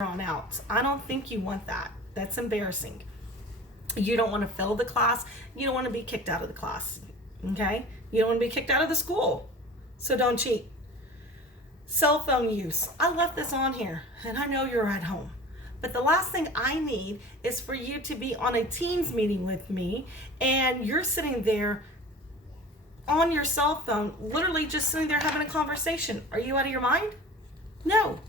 on out. I don't think you want that. That's embarrassing. You don't want to fail the class. You don't want to be kicked out of the class. Okay? You don't want to be kicked out of the school. So don't cheat. Cell phone use. I left this on here, and I know you're at home. But the last thing I need is for you to be on a Teams meeting with me, and you're sitting there on your cell phone, literally just sitting there having a conversation. Are you out of your mind? No.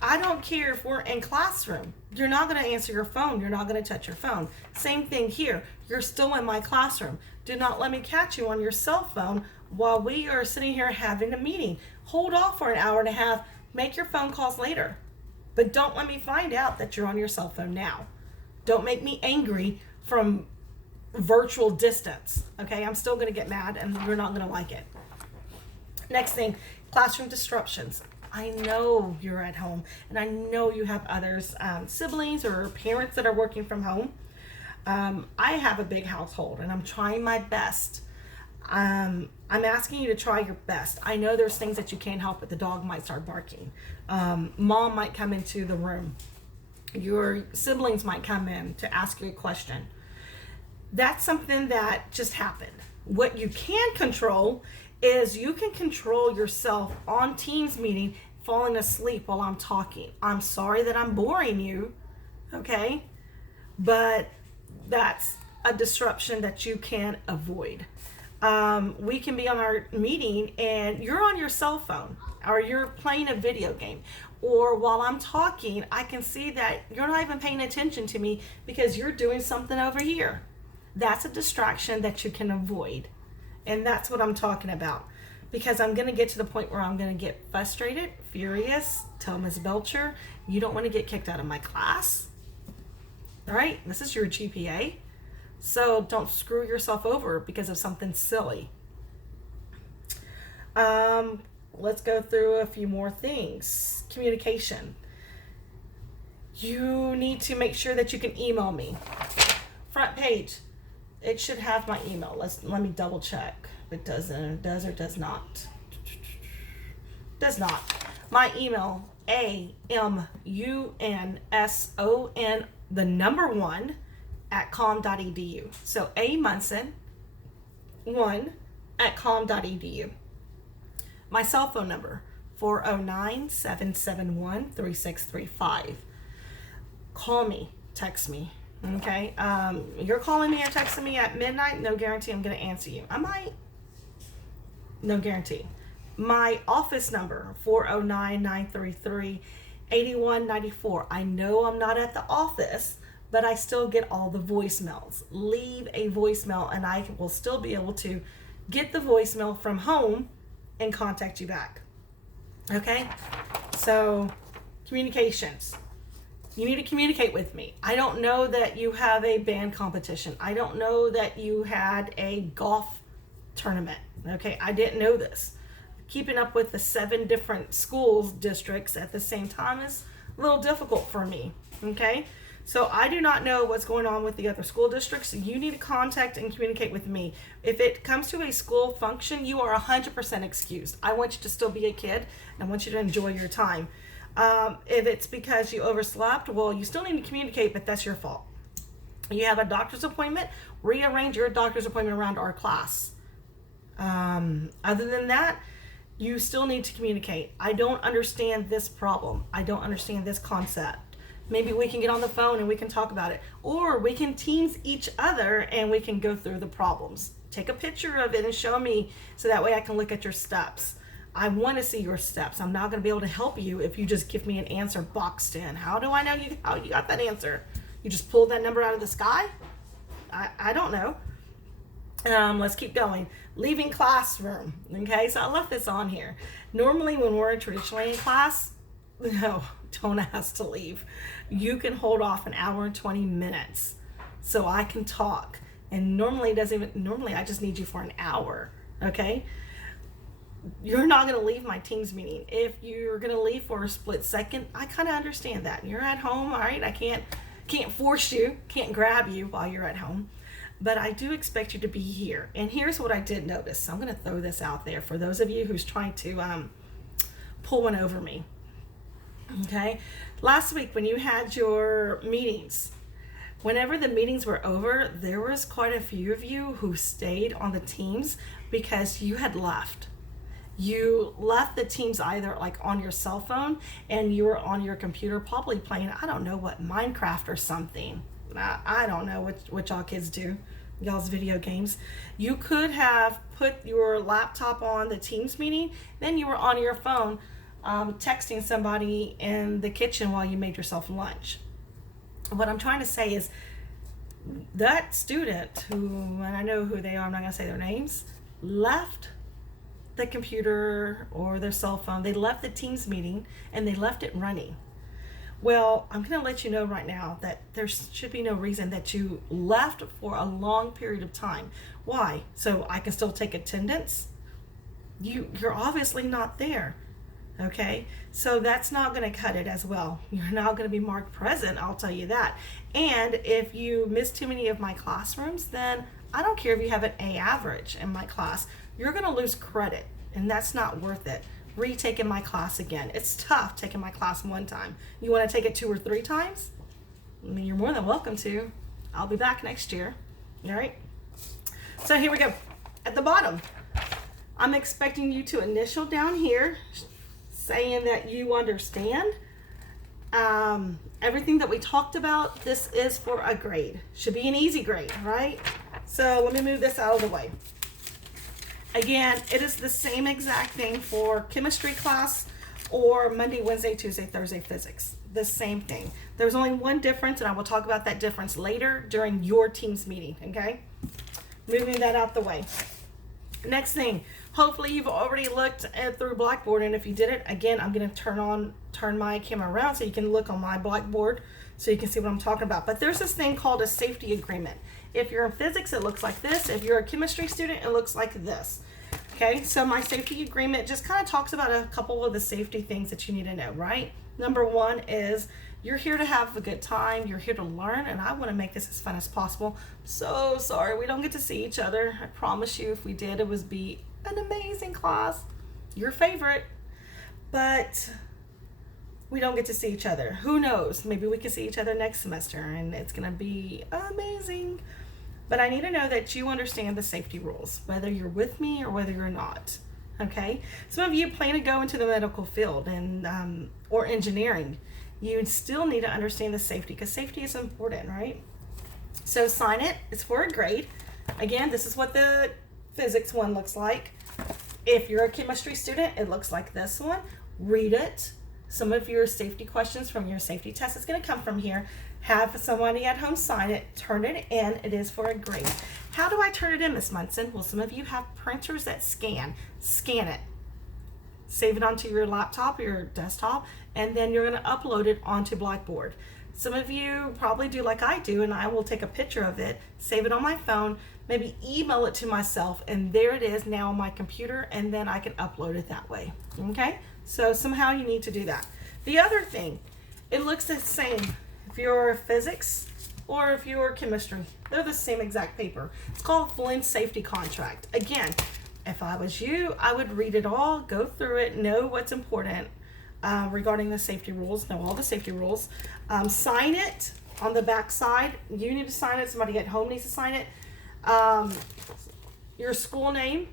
I don't care if we're in classroom. You're not going to answer your phone. You're not going to touch your phone. Same thing here. You're still in my classroom. Do not let me catch you on your cell phone while we are sitting here having a meeting. Hold off for an hour and a half. Make your phone calls later. But don't let me find out that you're on your cell phone now. Don't make me angry from virtual distance. Okay, I'm still going to get mad and you're not going to like it. Next thing, classroom disruptions. I know you're at home and I know you have others, siblings or parents that are working from home. I have a big household and I'm trying my best. I'm asking you to try your best. I know there's things that you can't help, but the dog might start barking. Mom might come into the room. Your siblings might come in to ask you a question. That's something that just happened. What you can control is you can control yourself on Teams meeting falling asleep while I'm talking. I'm sorry that I'm boring you, okay? But that's a disruption that you can avoid. We can be on our meeting and you're on your cell phone or you're playing a video game, or while I'm talking, I can see that you're not even paying attention to me because you're doing something over here. That's a distraction that you can avoid. And that's what I'm talking about, because I'm going to get to the point where I'm going to get frustrated, furious, tell Ms. Belcher, you don't want to get kicked out of my class. All right, this is your GPA. So don't screw yourself over because of something silly. Let's go through a few more things. Communication. You need to make sure that you can email me. Front page. It should have my email. Let me double check. It doesn't. It does or does not. Does not. My email, AMUNSON, the number 1 @com.edu. So amunson1 @com.edu. My cell phone number, 409-771-3635. Call me, text me. Okay, you're calling me or texting me at midnight, no guarantee I'm going to answer you. I might. No guarantee. My office number, 409-933-8194. I know I'm not at the office, but I still get all the voicemails. Leave a voicemail and I will still be able to get the voicemail from home and contact you back. Okay, so communications. You need to communicate with me. I don't know that you have a band competition. I don't know that you had a golf tournament. Okay, I didn't know this. Keeping up with the 7 different schools districts at the same time is a little difficult for me. Okay, so I do not know what's going on with the other school districts. You need to contact and communicate with me. If it comes to a school function, you are 100% excused. I want you to still be a kid and I want you to enjoy your time. If it's because you overslept, well, you still need to communicate, but that's your fault. You have a doctor's appointment, rearrange your doctor's appointment around our class. Other than that, you still need to communicate. I don't understand this problem. I don't understand this concept. Maybe we can get on the phone and we can talk about it. Or we can Teams each other and we can go through the problems. Take a picture of it and show me so that way I can look at your steps. I want to see your steps. I'm not going to be able to help you if you just give me an answer boxed in. How do I know how you got that answer? You just pulled that number out of the sky? I don't know. Let's keep going. Leaving classroom. Okay, so I left this on here. Normally when we're traditionally in class, no, don't ask to leave. You can hold off an hour and 20 minutes so I can talk. And normally I just need you for an hour. Okay? You're not going to leave my Teams meeting. If you're going to leave for a split second, I kind of understand that. You're at home, all right? I can't force you, can't grab you while you're at home. But I do expect you to be here. And here's what I did notice. I'm going to throw this out there for those of you who's trying to pull one over me. Okay. Last week when you had your meetings, whenever the meetings were over, there was quite a few of you who stayed on the teams because you had left. You left the teams either like on your cell phone and you were on your computer probably playing, I don't know what, Minecraft or something. I don't know what y'all kids do, y'all's video games. You could have put your laptop on the Teams meeting, then you were on your phone texting somebody in the kitchen while you made yourself lunch. What I'm trying to say is that student who, and I know who they are, I'm not going to say their names, left the computer or their cell phone. They left the Teams meeting and they left it running. Well, I'm going to let you know right now that there should be no reason that you left for a long period of time. Why? So I can still take attendance? You're obviously not there. Okay, so that's not going to cut it as well. You're not going to be marked present, I'll tell you that. And if you miss too many of my classrooms, then I don't care if you have an A average in my class. You're going to lose credit, and that's not worth it. Retaking my class again. It's tough taking my class one time. You want to take it 2 or 3 times? I mean, you're more than welcome to. I'll be back next year. All right? So here we go. At the bottom, I'm expecting you to initial down here, saying that you understand everything that we talked about. This is for a grade. Should be an easy grade, right? So let me move this out of the way. Again, it is the same exact thing for chemistry class or Monday, Wednesday, Tuesday, Thursday physics. The same thing. There's only one difference, and I will talk about that difference later during your team's meeting, okay? Moving that out the way. Next thing, hopefully you've already looked through Blackboard, and if you didn't, again, I'm going to turn my camera around so you can look on my Blackboard so you can see what I'm talking about. But there's this thing called a safety agreement. If you're in physics, it looks like this. If you're a chemistry student, it looks like this. Okay, so my safety agreement just kind of talks about a couple of the safety things that you need to know, right? Number one is you're here to have a good time. You're here to learn, and I want to make this as fun as possible. So sorry we don't get to see each other. I promise you if we did, it would be an amazing class, your favorite, but we don't get to see each other. Who knows? Maybe we can see each other next semester, and it's going to be amazing. But I need to know that you understand the safety rules, whether you're with me or whether you're not. Okay? Some of you plan to go into the medical field and or engineering. You still need to understand the safety because safety is important, right? So sign it. It's for a grade. Again, this is what the physics one looks like. If you're a chemistry student, it looks like this one. Read it. Some of your safety questions from your safety test is going to come from here. Have somebody at home sign it, turn it in. It is for a grade. How do I turn it in, Miss Munson? Well, some of you have printers that scan. Scan it. Save it onto your laptop or your desktop, and then you're going to upload it onto Blackboard. Some of you probably do like I do, and I will take a picture of it, save it on my phone, maybe email it to myself, and there it is now on my computer, and then I can upload it that way. Okay? So somehow you need to do that. The other thing, it looks the same if you're physics or if you're chemistry. They're the same exact paper. It's called Flint Safety Contract. Again, if I was you, I would read it all, go through it, know what's important regarding the safety rules, know all the safety rules. Sign it on the back side. You need to sign it. Somebody at home needs to sign it. Your school name.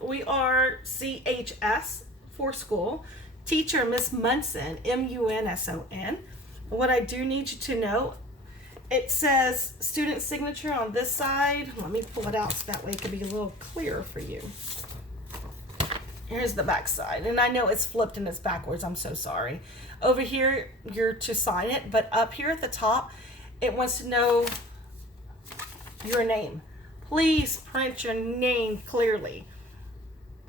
We are CHS for school. Teacher, Miss Munson, MUNSON. What I do need you to know, it says student signature on this side. Let me pull it out so that way it can be a little clearer for you. Here's the back side. And I know it's flipped and it's backwards. I'm so sorry. Over here, you're to sign it. But up here at the top, it wants to know your name. Please print your name clearly.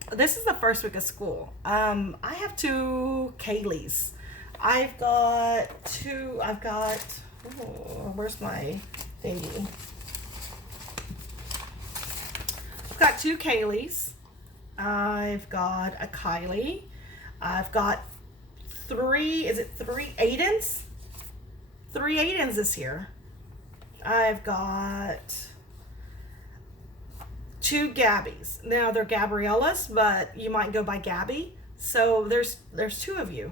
This is the first week of school. I have 2 Kayleys. I've got, where's my thingy? I've got 2 Kayleys. I've got a Kylie. I've got 3 Aidens? 3 Aidens this year. I've got 2 Gabbies. Now they're Gabriellas, but you might go by Gabby. So there's 2 of you.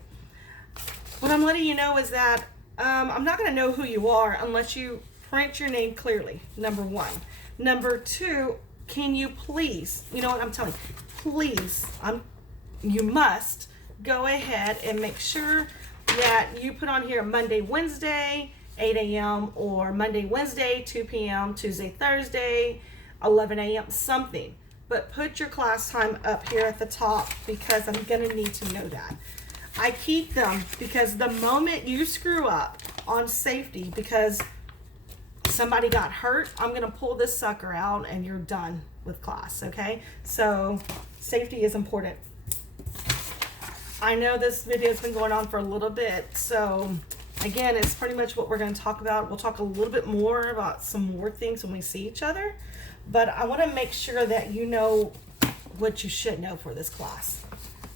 What I'm letting you know is that I'm not going to know who you are unless you print your name clearly, number one. Number two, can you please, you know what I'm telling you, please, you must go ahead and make sure that you put on here Monday, Wednesday, 8 a.m. or Monday, Wednesday, 2 p.m., Tuesday, Thursday, 11 a.m., something. But put your class time up here at the top because I'm going to need to know that. I keep them because the moment you screw up on safety because somebody got hurt, I'm going to pull this sucker out and you're done with class, okay? So safety is important. I know this video has been going on for a little bit, so again, it's pretty much what we're going to talk about. We'll talk a little bit more about some more things when we see each other, but I want to make sure that you know what you should know for this class.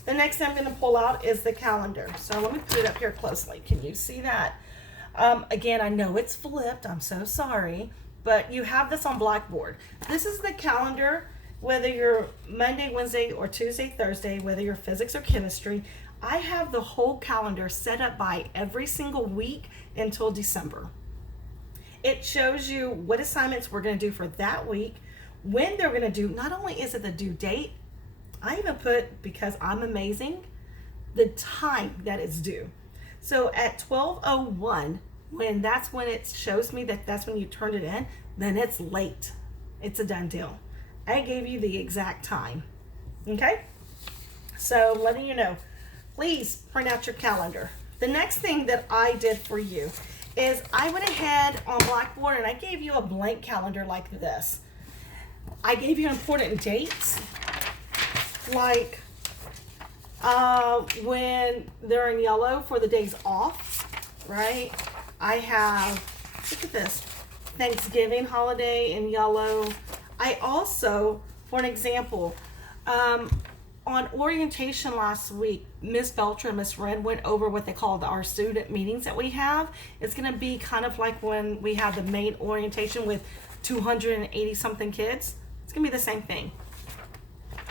The next thing I'm going to pull out is the calendar. So let me put it up here closely. Can you see that? Again, I know it's flipped. I'm so sorry, but you have this on Blackboard. This is the calendar. Whether you're Monday, Wednesday, or Tuesday, Thursday, whether you're physics or chemistry, I have the whole calendar set up by every single week until December. It shows you what assignments we're going to do for that week, when they're going to do. Not only is it the due date, I even put, because I'm amazing, the time that it's due. So at 12:01, that's when it shows me that that's when you turned it in, then it's late. It's a done deal. I gave you the exact time. Okay? So letting you know, please print out your calendar. The next thing that I did for you is I went ahead on Blackboard and I gave you a blank calendar like this. I gave you important dates, like when they're in yellow for the days off, right? I have, look at this, Thanksgiving holiday in yellow. I also, for an example, on orientation last week, Miss Belcher and Miss Red went over what they call our student meetings that we have. It's going to be kind of like when we have the main orientation with 280 something kids. It's going to be the same thing.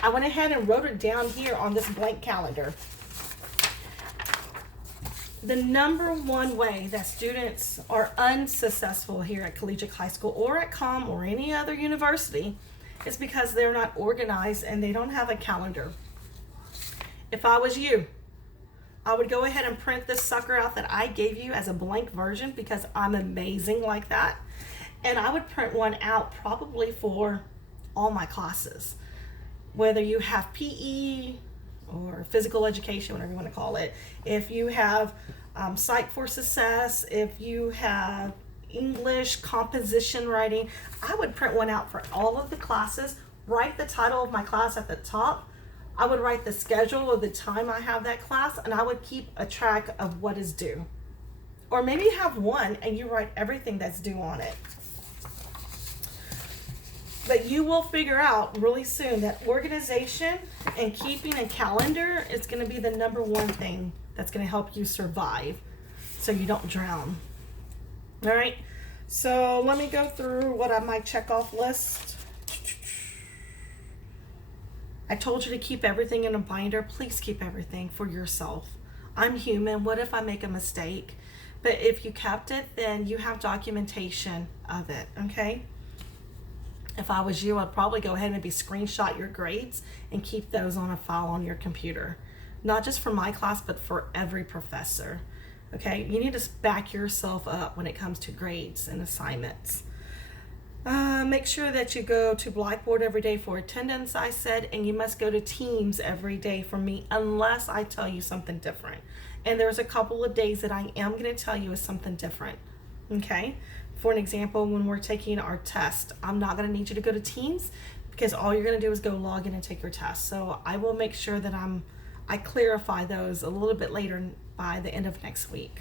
I went ahead and wrote it down here on this blank calendar. The number one way that students are unsuccessful here at Collegiate High School or at COM or any other university is because they're not organized and they don't have a calendar. If I was you, I would go ahead and print this sucker out that I gave you as a blank version because I'm amazing like that. And I would print one out probably for all my classes. Whether you have PE or physical education, whatever you want to call it. If you have Psych for Success, if you have English, composition writing, I would print one out for all of the classes, write the title of my class at the top. I would write the schedule of the time I have that class, and I would keep a track of what is due. Or maybe you have one and you write everything that's due on it. But you will figure out really soon that organization and keeping a calendar is going to be the number one thing that's going to help you survive so you don't drown. All right, so let me go through what I might check off list. I told you to keep everything in a binder. Please keep everything for yourself. I'm human. What if I make a mistake? But if you kept it, then you have documentation of it, okay? If I was you, I'd probably go ahead and maybe screenshot your grades and keep those on a file on your computer. Not just for my class, but for every professor. Okay, you need to back yourself up when it comes to grades and assignments. Make sure that you go to Blackboard every day for attendance, I said, and you must go to Teams every day for me unless I tell you something different. And there's a couple of days that I am going to tell you is something different. Okay, for an example, when we're taking our test, I'm not going to need you to go to Teams because all you're going to do is go log in and take your test. So I will make sure that I clarify those a little bit later by the end of next week.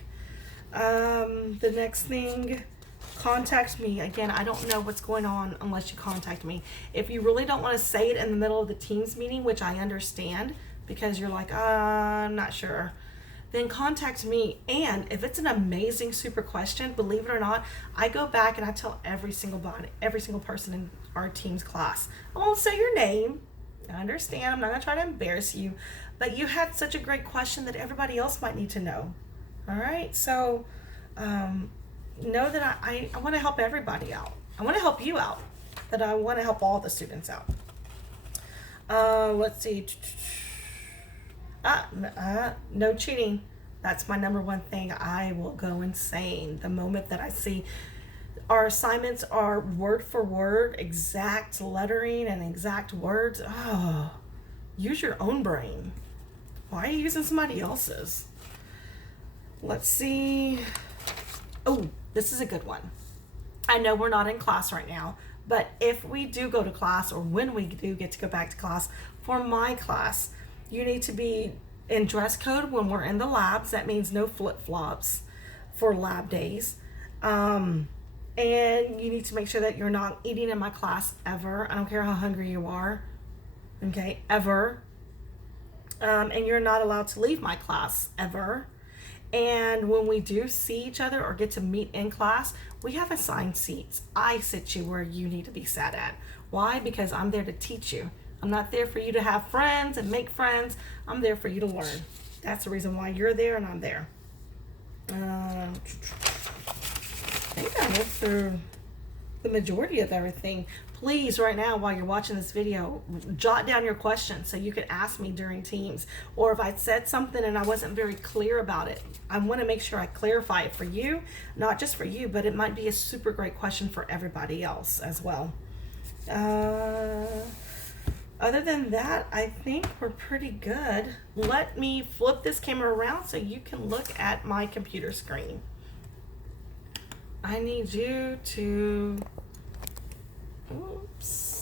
The next thing, contact me. Again, I don't know what's going on unless you contact me. If you really don't want to say it in the middle of the Teams meeting, which I understand because you're like, I'm not sure, then contact me. And if it's an amazing super question, believe it or not, I go back and I tell every single person in our team's class. I won't say your name. I understand. I'm not going to try to embarrass you, but you had such a great question that everybody else might need to know. All right, so know that I want to help everybody out. I want to help you out, but I want to help all the students out. Let's see. No cheating. That's my number one thing. I will go insane the moment that I see our assignments are word for word, exact lettering and exact words. Oh, use your own brain. Why are you using somebody else's? Let's see. Oh, this is a good one. I know we're not in class right now, but if we do go to class, or when we do get to go back to class, for my class, you need to be in dress code when we're in the labs. That means no flip-flops for lab days. And you need to make sure that you're not eating in my class ever. I don't care how hungry you are. Okay, ever. And you're not allowed to leave my class ever. And when we do see each other or get to meet in class, we have assigned seats. I sit you where you need to be sat at. Why? Because I'm there to teach you. I'm not there for you to have friends and make friends. I'm there for you to learn. That's the reason why you're there and I'm there. I think I went through the majority of everything. Please, right now, while you're watching this video, jot down your questions so you can ask me during Teams. Or if I said something and I wasn't very clear about it, I want to make sure I clarify it for you, not just for you, but it might be a super great question for everybody else as well. Other than that, I think we're pretty good. Let me flip this camera around so you can look at my computer screen. I need you to, oops.